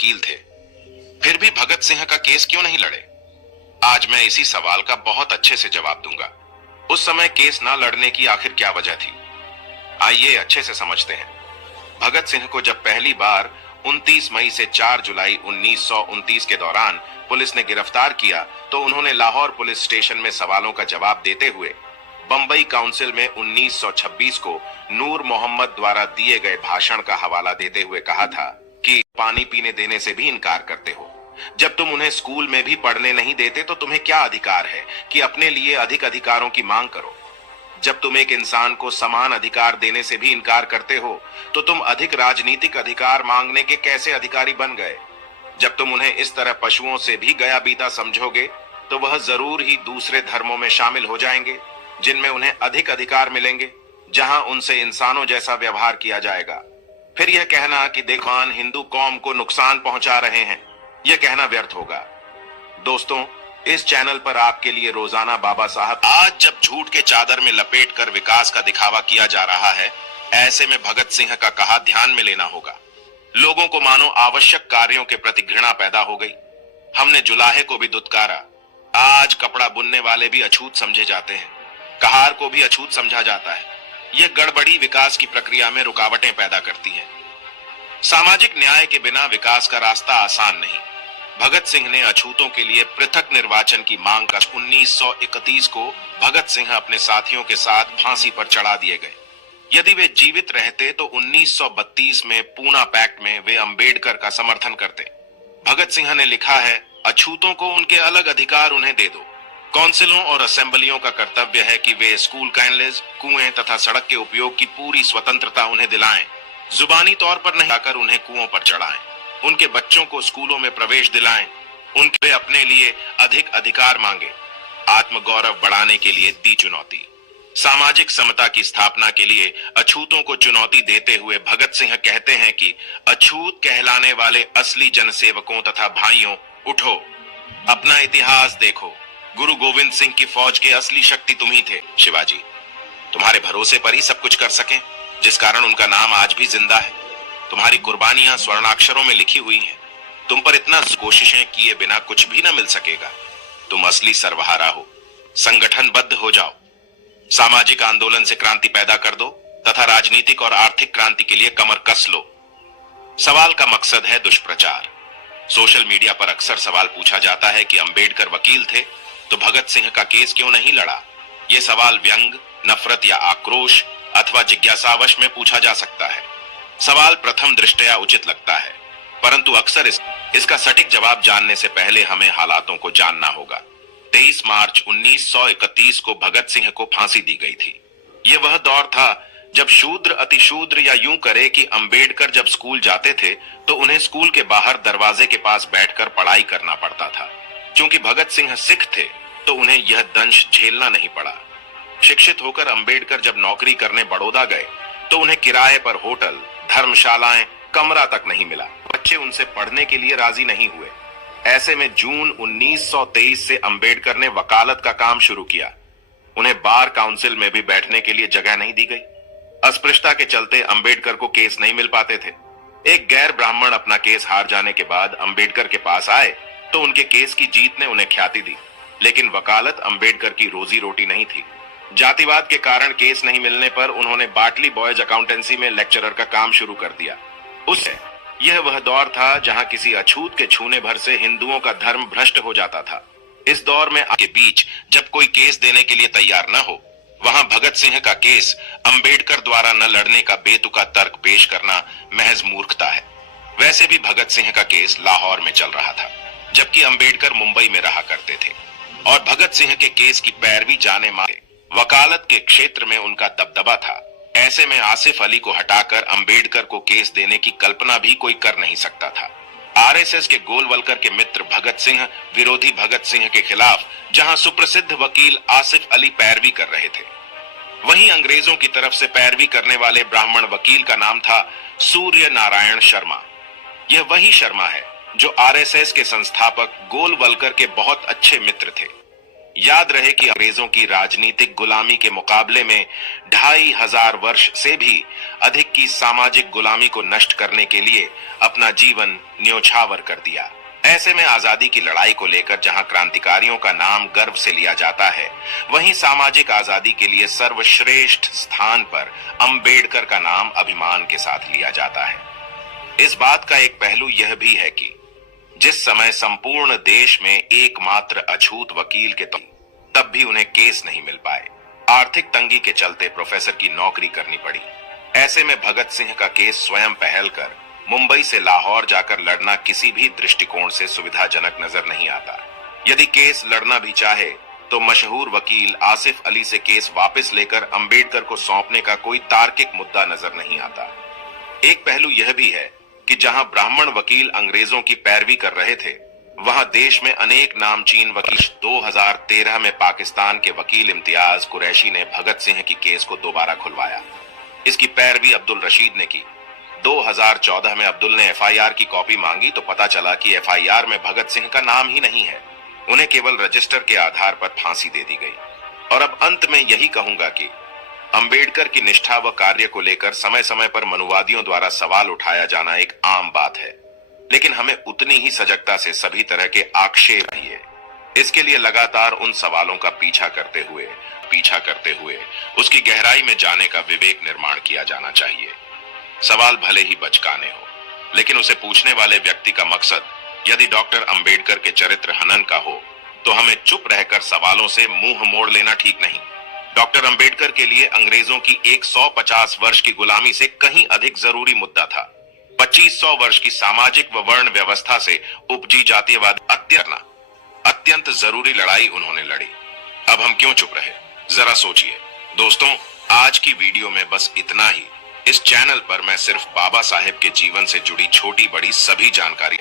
वकील थे, फिर भी भगत सिंह का केस क्यों नहीं लड़े? आज मैं इसी सवाल का बहुत अच्छे से जवाब दूंगा। उस समय केस ना लड़ने की आखिर क्या वजह थी? आइए अच्छे से समझते हैं। भगत सिंह को जब पहली बार 29 मई से 4 जुलाई 1929 के दौरान पुलिस ने गिरफ्तार किया तो उन्होंने लाहौर पुलिस स्टेशन में सवालों का जवाब देते हुए बंबई काउंसिल में 1926 को नूर मोहम्मद द्वारा दिए गए भाषण का हवाला देते हुए कहा था कि पानी पीने देने से भी इनकार करते हो। जब तुम उन्हें स्कूल में भी पढ़ने नहीं देते तो तुम्हें क्या अधिकार है कि अपने लिए अधिक अधिकारों की मांग करो? जब तुम एक इंसान को समान अधिकार देने से भी इनकार करते हो तो तुम अधिक राजनीतिक अधिकार मांगने के कैसे अधिकारी बन गए? जब तुम उन्हें इस तरह पशुओं से भी गया बीता समझोगे तो वह जरूर ही दूसरे धर्मों में शामिल हो जाएंगे जिनमें उन्हें अधिक अधिकार मिलेंगे, जहां उनसे इंसानों जैसा व्यवहार किया जाएगा। फिर यह कहना कि देखो हिंदू कौम को नुकसान पहुंचा रहे हैं, यह कहना व्यर्थ होगा। दोस्तों, इस चैनल पर आपके लिए रोजाना बाबा साहब आज जब झूठ के चादर में लपेट कर विकास का दिखावा किया जा रहा है, ऐसे में भगत सिंह का कहा ध्यान में लेना होगा। लोगों को मानो आवश्यक कार्यों के प्रति घृणा पैदा हो गई। हमने जुलाहे को भी दुत्कारा। आज कपड़ा बुनने वाले भी अछूत समझे जाते हैं, कहार को भी अछूत समझा जाता है। यह गड़बड़ी विकास की प्रक्रिया में रुकावटें पैदा करती है। सामाजिक न्याय के बिना विकास का रास्ता आसान नहीं। भगत सिंह ने अछूतों के लिए पृथक निर्वाचन की मांग कर 1931 को भगत सिंह अपने साथियों के साथ फांसी पर चढ़ा दिए गए। यदि वे जीवित रहते तो 1932 में पूना पैक्ट में वे अंबेडकर का समर्थन करते। भगत सिंह ने लिखा है, अछूतों को उनके अलग अधिकार उन्हें दे दो। काउंसिलों और असेंबलियों का कर्तव्य है कि वे स्कूल कैनलेज, कुएं तथा सड़क के उपयोग की पूरी स्वतंत्रता उन्हें दिलाएं। जुबानी तौर पर नहीं आकर उन्हें कुओं पर चढ़ाएं। उनके बच्चों को स्कूलों में प्रवेश दिलाएं। उनके अपने लिए अधिक अधिकार मांगे। आत्मगौरव बढ़ाने के लिए दी चुनौती। सामाजिक समता की स्थापना के लिए अछूतों को चुनौती देते हुए भगत सिंह कहते हैं कि अछूत कहलाने वाले असली जनसेवकों तथा भाइयों, उठो, अपना इतिहास देखो। गुरु गोविंद सिंह की फौज के असली शक्ति तुम ही थे, शिवाजी। तुम्हारे भरोसे पर ही सब कुछ कर सके, जिस कारण उनका नाम आज भी जिंदा है। तुम्हारी कुर्बानियां स्वर्णाक्षरों में लिखी हुई हैं। तुम पर इतना कोशिशें किए बिना कुछ भी न मिल सकेगा। तुम असली सर्वहारा हो। संगठनबद्ध हो जाओ। सामाजिक आंदोलन से क्रांति पैदा कर दो तथा राजनीतिक और आर्थिक क्रांति के लिए कमर कस लो। सवाल का मकसद है दुष्प्रचार। सोशल मीडिया पर अक्सर सवाल पूछा जाता है कि अंबेडकर वकील थे तो भगत सिंह का केस क्यों नहीं लड़ा? यह सवाल व्यंग, नफरत या आक्रोश अथवा जिज्ञासावश में पूछा जा सकता है। सवाल प्रथम दृष्टया उचित लगता है, परंतु अक्सर इसका सटीक जवाब जानने से पहले हमें हालातों को जानना होगा। 23 मार्च 1931 को भगत सिंह को फांसी दी गई थी। यह वह दौर था जब शूद्र अतिशूद्र, या यूं करे कि अंबेडकर जब स्कूल जाते थे तो उन्हें स्कूल के बाहर दरवाजे के पास बैठकर पढ़ाई करना पड़ता था। क्योंकि भगत सिंह सिख थे तो उन्हें यह दंश झेलना नहीं पड़ा। शिक्षित होकर अंबेडकर जब नौकरी करने बड़ौदा गए तो उन्हें किराए पर होटल, धर्मशालाएं, कमरा तक नहीं मिला। बच्चे उनसे पढ़ने के लिए राजी नहीं हुए। ऐसे में जून 1923 से अंबेडकर ने वकालत का काम शुरू किया। उन्हें बार काउंसिल में भी बैठने के लिए जगह नहीं दी गई। अस्पृश्यता के चलते अंबेडकर को केस नहीं मिल पाते थे। एक गैर ब्राह्मण अपना केस हार जाने के बाद अंबेडकर के पास आए तो उनके केस की जीत ने उन्हें ख्याति दी, लेकिन वकालत अंबेडकर की रोजी रोटी नहीं थी। जातिवाद के कारण केस नहीं मिलने पर उन्होंने बाटली बॉयज अकाउंटेंसी में लेक्चरर का काम शुरू कर दिया। उससे यह वह दौर था जहां किसी अछूत के छूने भर से हिंदुओं का धर्म भ्रष्ट हो जाता था। इस दौर में के बीच जब कोई केस देने के लिए तैयार न हो, वहां भगत सिंह का केस अंबेडकर द्वारा न लड़ने का बेतुका तर्क पेश करना महज मूर्खता है। वैसे भी भगत सिंह का केस लाहौर में चल रहा था, जबकि अंबेडकर मुंबई में रहा करते थे और भगत सिंह के केस की पैरवी जाने माने वकालत के क्षेत्र में उनका दबदबा था। ऐसे में आसिफ अली को हटाकर अंबेडकर को केस देने की कल्पना भी कोई कर नहीं सकता था। आरएसएस के गोलवलकर के मित्र भगत सिंह विरोधी भगत सिंह के खिलाफ जहां सुप्रसिद्ध वकील आसिफ अली पैरवी कर रहे थे, वहीं अंग्रेजों की तरफ से पैरवी करने वाले ब्राह्मण वकील का नाम था सूर्य नारायण शर्मा। यह वही शर्मा है जो आरएसएस के संस्थापक गोलवलकर के बहुत अच्छे मित्र थे। याद रहे कि अंग्रेजों की राजनीतिक गुलामी के मुकाबले में 2500 वर्ष से भी अधिक की सामाजिक गुलामी को नष्ट करने के लिए अपना जीवन न्योछावर कर दिया। ऐसे में आजादी की लड़ाई को लेकर जहां क्रांतिकारियों का नाम गर्व से लिया जाता है, वहीं सामाजिक आजादी के लिए सर्वश्रेष्ठ स्थान पर अंबेडकर का नाम अभिमान के साथ लिया जाता है। इस बात का एक पहलू यह भी है कि जिस समय संपूर्ण देश में एकमात्र अछूत वकील के तब भी उन्हें केस नहीं मिल पाए। आर्थिक तंगी के चलते प्रोफेसर की नौकरी करनी पड़ी। ऐसे में भगत सिंह का केस स्वयं पहल कर मुंबई से लाहौर जाकर लड़ना किसी भी दृष्टिकोण से सुविधाजनक नजर नहीं आता। यदि केस लड़ना भी चाहे तो मशहूर वकील आसिफ अली से केस वापस लेकर अंबेडकर को सौंपने का कोई तार्किक मुद्दा नजर नहीं आता। एक पहलू यह भी है कि जहां ब्राह्मण वकील अंग्रेजों की पैरवी कर रहे थे, वहां देश में अनेक नामचीन वकील 2013 में पाकिस्तान के वकील इम्तियाज कुरैशी ने भगत सिंह की केस को दोबारा खुलवाया। इसकी पैरवी अब्दुल रशीद ने की। 2014 में अब्दुल ने एफआईआर की कॉपी मांगी तो पता चला कि एफआईआर में भगत सिंह का नाम ही नहीं है। उन्हें केवल रजिस्टर के आधार पर फांसी दे दी गई। और अब अंत में यही कहूंगा कि अंबेडकर की निष्ठा व कार्य को लेकर समय समय पर मनुवादियों द्वारा सवाल उठाया जाना एक आम बात है, लेकिन हमें उतनी ही सजगता से सभी तरह के आक्षेप चाहिए। इसके लिए लगातार उन सवालों का पीछा करते हुए उसकी गहराई में जाने का विवेक निर्माण किया जाना चाहिए। सवाल भले ही बचकाने हो, लेकिन उसे पूछने वाले व्यक्ति का मकसद यदि डॉक्टर अंबेडकर के चरित्र हनन का हो, तो हमें चुप रहकर सवालों से मुंह मोड़ लेना ठीक नहीं। डॉक्टर अंबेडकर के लिए अंग्रेजों की 150 वर्ष की गुलामी से कहीं अधिक जरूरी मुद्दा था। 2500 वर्ष की सामाजिक व वर्ण व्यवस्था से उपजी जातीयवाद अत्यंत जरूरी लड़ाई उन्होंने लड़ी। अब हम क्यों चुप रहे, जरा सोचिए। दोस्तों, आज की वीडियो में बस इतना ही। इस चैनल पर मैं सिर्फ बाबा साहेब के जीवन से जुड़ी छोटी बड़ी सभी जानकारी